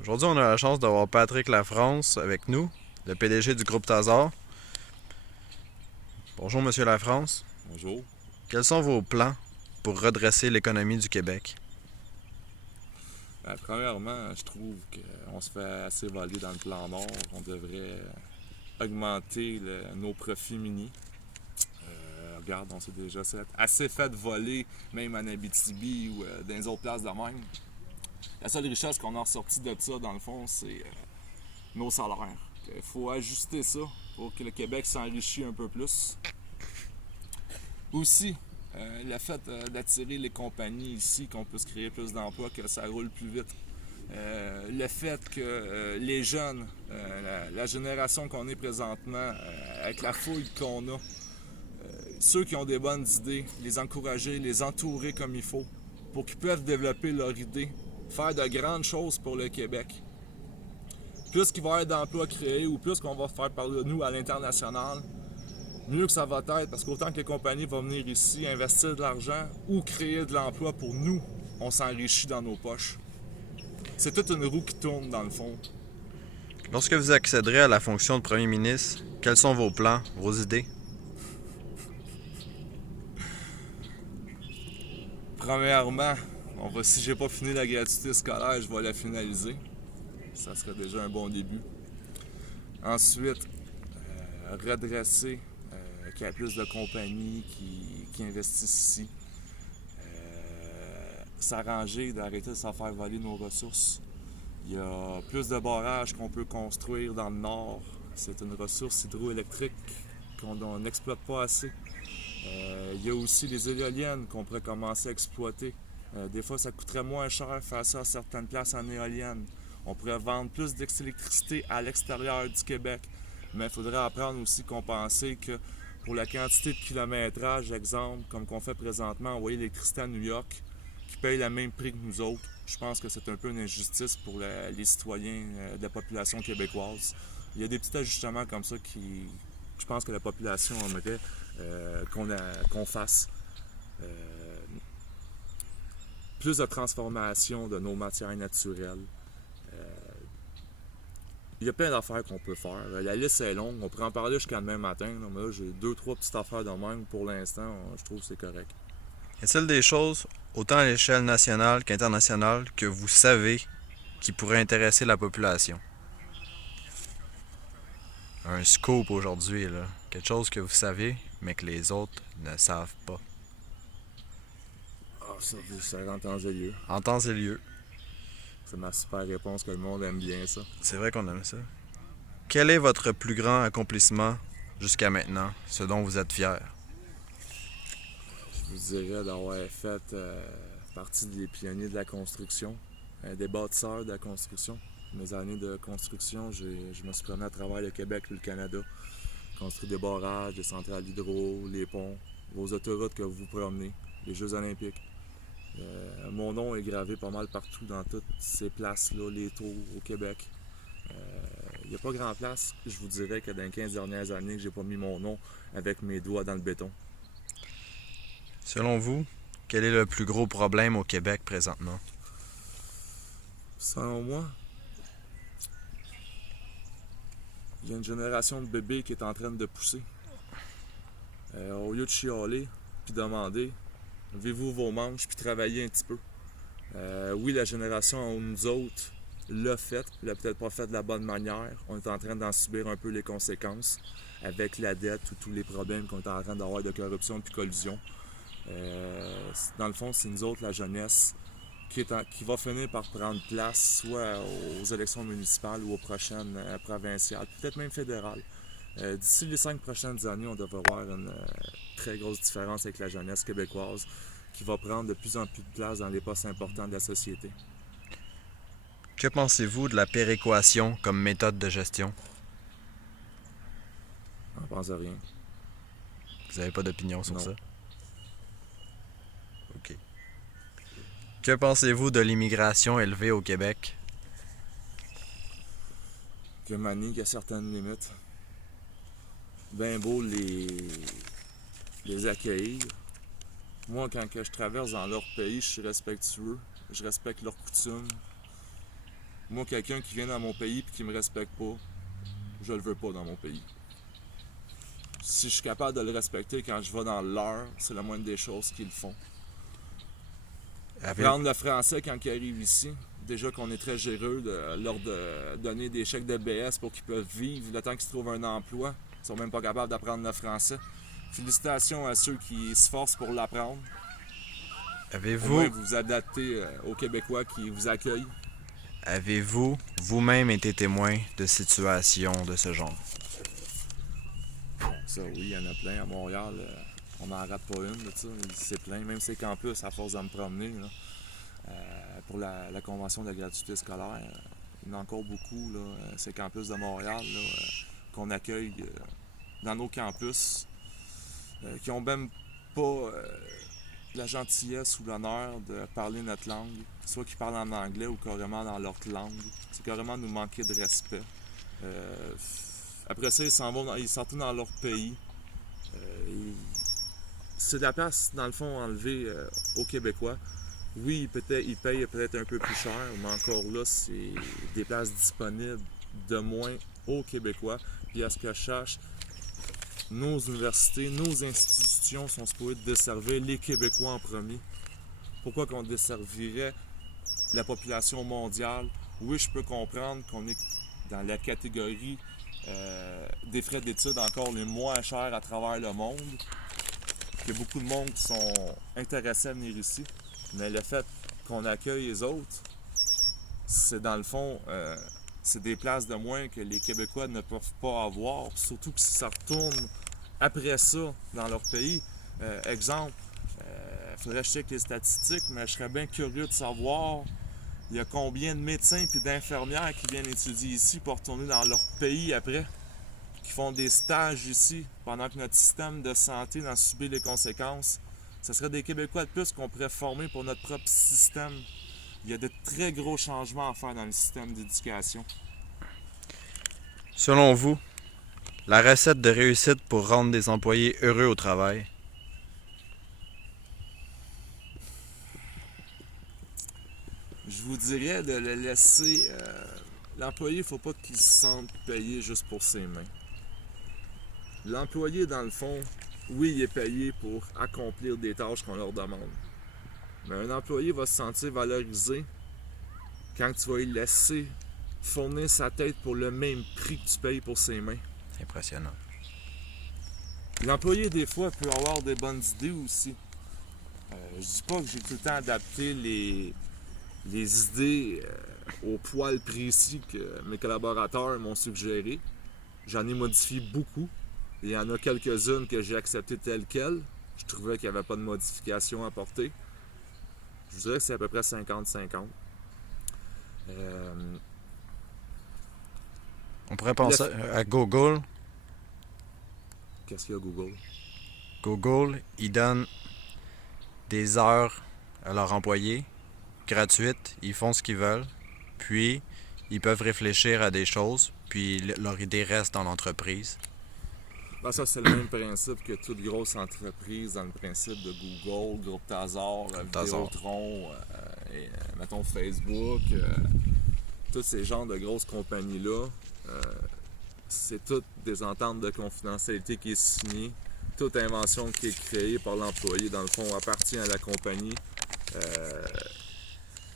Aujourd'hui, on a la chance d'avoir Patrick Lafrance avec nous, le PDG du groupe Tazar. Bonjour, Monsieur Lafrance. Bonjour. Quels sont vos plans pour redresser l'économie du Québec? Premièrement, je trouve qu'on se fait assez voler dans le plan Nord. On devrait augmenter nos profits miniers. Regarde, on s'est déjà assez fait voler, même en Abitibi ou dans les autres places de même. La seule richesse qu'on a ressortie de ça, dans le fond, c'est nos salaires. Il faut ajuster ça pour que le Québec s'enrichisse un peu plus. Aussi, le fait d'attirer les compagnies ici, qu'on puisse créer plus d'emplois, que ça roule plus vite. Le fait que les jeunes, la génération qu'on est présentement, avec la fouille qu'on a, ceux qui ont des bonnes idées, les encourager, les entourer comme il faut, pour qu'ils puissent développer leurs idées, faire de grandes choses pour le Québec. Plus qu'il va y avoir d'emplois créés ou plus qu'on va faire parler de nous à l'international, mieux que ça va être, parce qu'autant que les compagnies vont venir ici investir de l'argent ou créer de l'emploi pour nous, on s'enrichit dans nos poches. C'est toute une roue qui tourne dans le fond. Lorsque vous accéderez à la fonction de Premier ministre, quels sont vos plans, vos idées? Premièrement, si j'ai pas fini la gratuité scolaire, je vais la finaliser. Ça serait déjà un bon début. Ensuite, redresser, qu'il y ait plus de compagnies qui investissent ici. S'arranger d'arrêter de s'en faire voler nos ressources. Il y a plus de barrages qu'on peut construire dans le nord. C'est une ressource hydroélectrique qu'on n'exploite pas assez. Il y a aussi les éoliennes qu'on pourrait commencer à exploiter. Des fois, ça coûterait moins cher faire ça à certaines places en éoliennes. On pourrait vendre plus d'électricité à l'extérieur du Québec. Mais il faudrait apprendre aussi qu'on pensait que pour la quantité de kilométrage, exemple, comme qu'on fait présentement, envoyer l'électricité à New York, qui paye le même prix que nous autres, je pense que c'est un peu une injustice pour les citoyens de la population québécoise. Il y a des petits ajustements comme ça qui, je pense que la population aimerait qu'on fasse. Plus de transformation de nos matières naturelles. Il y a plein d'affaires qu'on peut faire. La liste est longue, on pourrait en parler jusqu'à demain matin. Mais là, j'ai 2-3 petites affaires de même. Pour l'instant, je trouve que c'est correct. Y a-t-il des choses, autant à l'échelle nationale qu'internationale, que vous savez qui pourraient intéresser la population? Un scoop aujourd'hui, là. Quelque chose que vous savez, mais que les autres ne savent pas. Ah, ça rentre en lieu. En temps et lieu. C'est ma super réponse que le monde aime bien ça. C'est vrai qu'on aime ça. Quel est votre plus grand accomplissement jusqu'à maintenant, ce dont vous êtes fier? Je vous dirais d'avoir fait partie des pionniers de la construction, des bâtisseurs de la construction. Mes années de construction, je me suis promené à travers le Québec et le Canada. Construit des barrages, des centrales hydro, les ponts, vos autoroutes que vous promenez, les Jeux olympiques. Mon nom est gravé pas mal partout dans toutes ces places-là, les tours au Québec. Il n'y a pas grand place, je vous dirais, que dans les 15 dernières années, que j'ai pas mis mon nom avec mes doigts dans le béton. Selon vous, quel est le plus gros problème au Québec présentement? Selon moi, il y a une génération de bébés qui est en train de pousser. Au lieu de chialer puis demander, levez-vous vos manches puis travaillez un petit peu. Oui, la génération en haut de nous autres l'a fait, l'a peut-être pas fait de la bonne manière. On est en train d'en subir un peu les conséquences avec la dette ou tous les problèmes qu'on est en train d'avoir de corruption et de collusion. Dans le fond, c'est nous autres, la jeunesse, qui va finir par prendre place soit aux élections municipales ou aux prochaines provinciales, peut-être même fédérales. D'ici les 5 prochaines années, on devrait avoir une très grosse différence avec la jeunesse québécoise qui va prendre de plus en plus de place dans les postes importants de la société. Que pensez-vous de la péréquation comme méthode de gestion? On ne pense à rien. Vous n'avez pas d'opinion sur Non. ça? OK. Que pensez-vous de l'immigration élevée au Québec? Que Manny, qu'il y a certaines limites. Bien beau les accueillir. Moi, quand je traverse dans leur pays, je suis respectueux. Je respecte leurs coutumes. Moi, quelqu'un qui vient dans mon pays et qui me respecte pas, je le veux pas dans mon pays. Si je suis capable de le respecter quand je vais dans le leur, c'est la moindre des choses qu'ils font. Apprendre le français quand ils arrivent ici, déjà qu'on est très géreux de leur donner des chèques de BS pour qu'ils peuvent vivre le temps qu'ils se trouvent un emploi. Ils sont même pas capables d'apprendre le français. Félicitations à ceux qui se forcent pour l'apprendre. Au moins, vous vous adaptez aux Québécois qui vous accueillent. Avez-vous vous-même été témoin de situations de ce genre? Ça, oui, il y en a plein. À Montréal, on n'en rate pas une. C'est plein. Même ces campus, à force de me promener, là, pour la convention de la gratuité scolaire, il y en a encore beaucoup, là, ces campus de Montréal, là, qu'on accueille dans nos campus, qui n'ont même pas la gentillesse ou l'honneur de parler notre langue, soit qu'ils parlent en anglais ou carrément dans leur langue. C'est carrément nous manquer de respect. Après ça, ils s'en retournent dans leur pays. C'est de la place, dans le fond, enlevée aux Québécois. Oui, ils payent peut-être un peu plus cher, mais encore là, c'est des places disponibles de moins aux Québécois. Puis à ce que je cherche, nos universités, nos institutions sont supposées desservir les Québécois en premier. Pourquoi qu'on desservirait la population mondiale? Oui, je peux comprendre qu'on est dans la catégorie des frais d'études encore les moins chers à travers le monde. Il y a beaucoup de monde qui sont intéressés à venir ici. Mais le fait qu'on accueille les autres, c'est dans le fond, c'est des places de moins que les Québécois ne peuvent pas avoir. Surtout que si ça retourne après ça dans leur pays. Exemple, il faudrait que je check les statistiques, mais je serais bien curieux de savoir il y a combien de médecins et d'infirmières qui viennent étudier ici pour retourner dans leur pays après, qui font des stages ici pendant que notre système de santé en subit les conséquences. Ce serait des Québécois de plus qu'on pourrait former pour notre propre système. Il y a de très gros changements à faire dans le système d'éducation. Selon vous, la recette de réussite pour rendre des employés heureux au travail? Je vous dirais de le laisser... l'employé, il ne faut pas qu'il se sente payé juste pour ses mains. L'employé, dans le fond, oui, il est payé pour accomplir des tâches qu'on leur demande. Mais un employé va se sentir valorisé quand tu vas lui laisser fournir sa tête pour le même prix que tu payes pour ses mains. C'est impressionnant. L'employé, des fois, peut avoir des bonnes idées aussi. Je dis pas que j'ai tout le temps adapté les idées au poil précis que mes collaborateurs m'ont suggéré. J'en ai modifié beaucoup. Il y en a quelques-unes que j'ai acceptées telles quelles. Je trouvais qu'il n'y avait pas de modification à apporter. Je dirais que c'est à peu près 50-50. On pourrait penser à Google. Qu'est-ce qu'il y a Google? Google, ils donnent des heures à leurs employés, gratuites, ils font ce qu'ils veulent, puis ils peuvent réfléchir à des choses, puis leur idée reste dans l'entreprise. Ben ça, c'est le même principe que toute grosse entreprise dans le principe de Google, Groupe Tazar, Vidéotron, mettons Facebook, tous ces genres de grosses compagnies-là. C'est toutes des ententes de confidentialité qui est signée. Toute invention qui est créée par l'employé, dans le fond, appartient à la compagnie.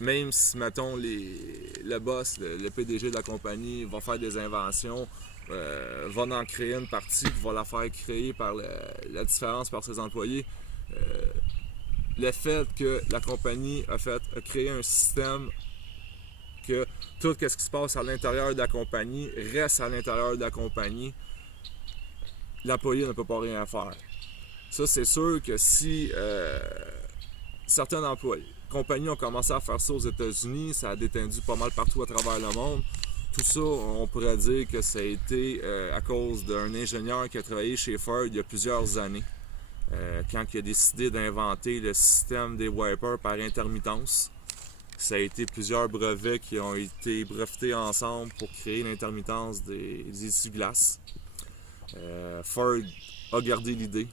Même si, mettons, le boss, le PDG de la compagnie va faire des inventions, va en créer une partie, puis va la faire créer par la différence par ses employés. Le fait que la compagnie a créé un système que tout ce qui se passe à l'intérieur de la compagnie reste à l'intérieur de la compagnie, l'employé ne peut pas rien faire. Ça, c'est sûr que si certaines compagnies ont commencé à faire ça aux États-Unis, ça a détendu pas mal partout à travers le monde. Tout ça, on pourrait dire que ça a été à cause d'un ingénieur qui a travaillé chez Ford il y a plusieurs années, quand il a décidé d'inventer le système des wipers par intermittence. Ça a été plusieurs brevets qui ont été brevetés ensemble pour créer l'intermittence des essuie-glaces. Ford a gardé l'idée,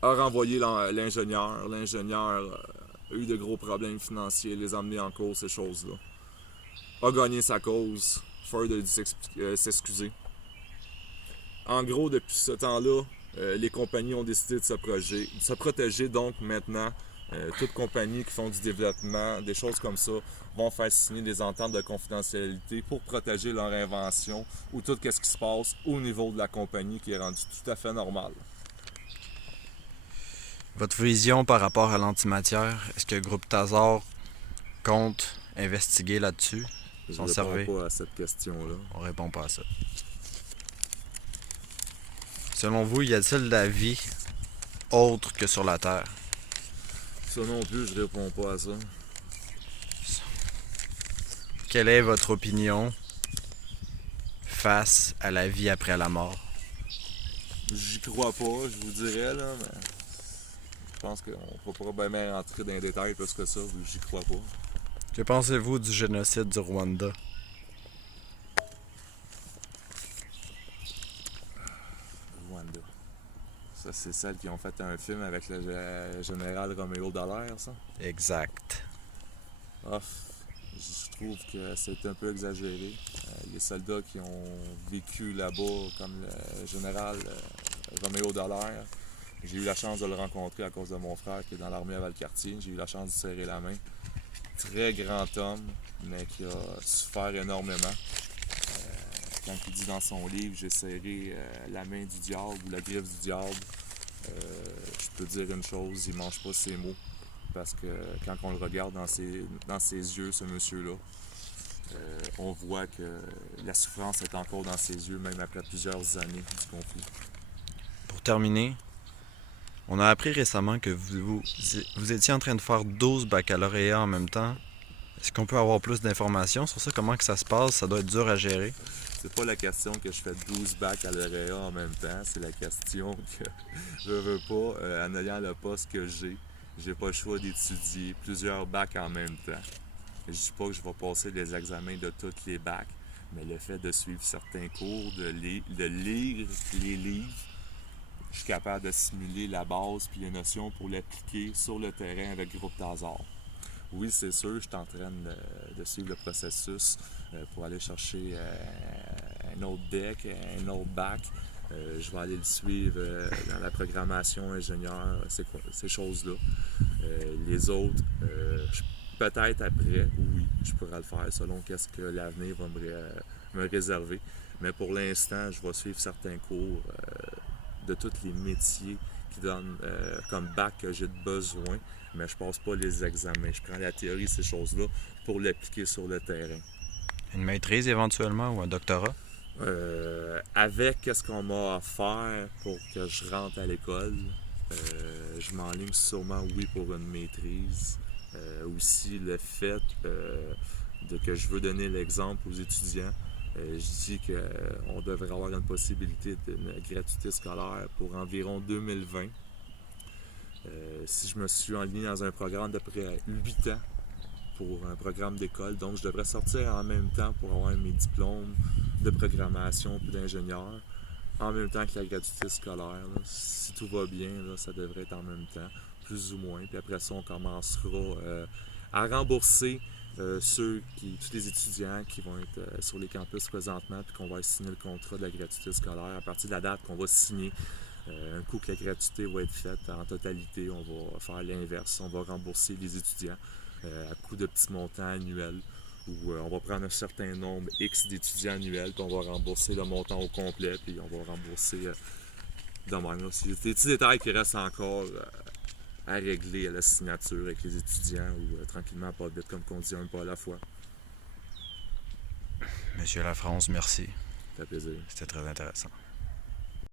a renvoyé l'ingénieur. L'ingénieur a eu de gros problèmes financiers, les a emmenés en cours, ces choses-là. a gagné sa cause. Ford a dû s'excuser. En gros, depuis ce temps-là, les compagnies ont décidé de se protéger. Donc maintenant, toutes compagnies qui font du développement, des choses comme ça, vont faire signer des ententes de confidentialité pour protéger leur invention ou tout ce qui se passe au niveau de la compagnie qui est rendu tout à fait normal. Votre vision par rapport à l'antimatière, est-ce que le groupe Tazar compte investiguer là-dessus? Je S'en ne servir? réponds pas à cette question-là. On répond pas à ça. Selon vous, y a-t-il de la vie autre que sur la Terre? Ça non plus, je réponds pas à ça. Quelle est votre opinion face à la vie après la mort? J'y crois pas, je vous dirais, là, mais je pense qu'on ne pourra pas bien rentrer dans les détails plus que ça, j'y crois pas. Que pensez-vous du génocide du Rwanda? Rwanda. Ça, c'est celles qui ont fait un film avec le général Roméo Dallaire, ça? Exact. Ah, je trouve que c'est un peu exagéré. Les soldats qui ont vécu là-bas, comme le général Roméo Dallaire, j'ai eu la chance de le rencontrer à cause de mon frère qui est dans l'armée à Valcartier. J'ai eu la chance de serrer la main. Très grand homme, mais qui a souffert énormément. Quand il dit dans son livre « J'ai serré la main du diable » ou « la griffe du diable », je peux dire une chose, il ne mange pas ses mots. Parce que quand on le regarde dans ses yeux, ce monsieur-là, on voit que la souffrance est encore dans ses yeux, même après plusieurs années du conflit. Pour terminer, on a appris récemment que vous étiez en train de faire 12 baccalauréats en même temps. Est-ce qu'on peut avoir plus d'informations sur ça? Comment que ça se passe? Ça doit être dur à gérer. C'est pas la question que je fais 12 baccalauréats en même temps, c'est la question que je veux pas, en ayant le poste que j'ai pas le choix d'étudier plusieurs bacs en même temps. Je dis pas que je vais passer les examens de tous les bacs, mais le fait de suivre certains cours, de lire les livres, je suis capable de simuler la base puis les notions pour l'appliquer sur le terrain avec Groupe Tazar. Oui, c'est sûr, je suis en train de suivre le processus pour aller chercher un autre deck, un autre bac. Je vais aller le suivre dans la programmation ingénieur, ces choses-là. Les autres, peut-être après, oui, je pourrais le faire selon qu'est-ce que l'avenir va me réserver. Mais pour l'instant, je vais suivre certains cours de tous les métiers qui donnent comme bac que j'ai besoin, mais je passe pas les examens. Je prends la théorie, ces choses-là, pour l'appliquer sur le terrain. Une maîtrise éventuellement ou un doctorat? Avec ce qu'on m'a offert pour que je rentre à l'école, je m'enligne sûrement, oui, pour une maîtrise. Aussi, le fait que je veux donner l'exemple aux étudiants, je dis qu'on devrait avoir une possibilité d'une gratuité scolaire pour environ 2020. Si je me suis enligné dans un programme d'à peu près 8 ans pour un programme d'école, donc je devrais sortir en même temps pour avoir mes diplômes de programmation puis d'ingénieur, en même temps que la gratuité scolaire. Là. Si tout va bien, là, ça devrait être en même temps, plus ou moins. Puis après ça, on commencera à rembourser tous les étudiants qui vont être sur les campus présentement, puis qu'on va signer le contrat de la gratuité scolaire. À partir de la date qu'on va signer, un coup que la gratuité va être faite en totalité, on va faire l'inverse. On va rembourser les étudiants à coût de petits montants annuels, où on va prendre un certain nombre X d'étudiants annuels, puis on va rembourser le montant au complet, puis on va rembourser de même. C'est des petits détails qui restent encore à régler à la signature avec les étudiants, ou tranquillement, pas vite, comme qu'on dit, un pas à la fois. Monsieur Lafrance, merci. Ça fait plaisir. C'était très intéressant.